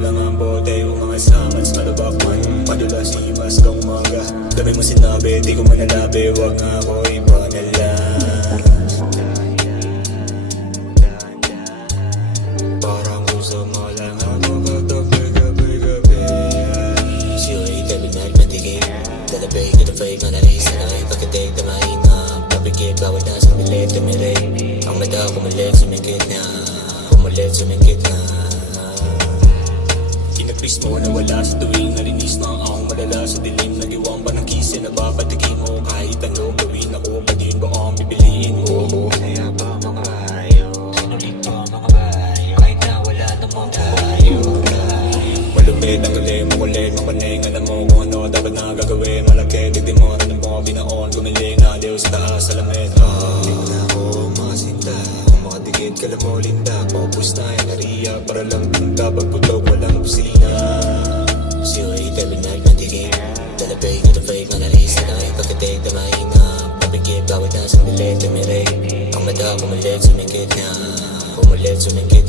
Kulang ang bote, yung mga samats malubak man. Madulas imas ka umaga. Gabi mo sinabi, di ko manalabi. Wag nga ako iba na lang. Parang gusto mo lang ako kagabi-gabi-gabi. Siya'y kabinag na tigil. Dalabay ka na fake, manalay sa nakay. Pagkatig na mainap, papigil, bawat nasa milit, tumilig. Ang mata kumalit, sumingkit na. Kumalit, sumingkit na. Kinagpis mo na wala sa tuwing narinis na akong malala sa dilim. Nagiwang pa ng kise na babatikin mo. Kahit ano gawin ako, pa din ba ang pipiliin mo? Masaya pa mga bayo, sinulit pa mga bayo. Kahit na wala namang tayo. Malupit ang galing mo ulit, mapanay. Alam mo kung ano dapat na gagawin. Malaki, digdi mo rin ang mga binaon. Gumiling na Diyos taas sa lamit. Di mo na ako makasinta. Kung makadikit ka lang mo linda. Paupos na yung nariya para lang punta. Pagputok walang kusina. Siya'y kabinag na tigil. Dalabay ka na fake, manalay sa nakay. Pagkatig na mainap, papigil, bawat nasa milit, tumirig. Ang mata kumalit, sumingkit na. Kumalit, sumingkit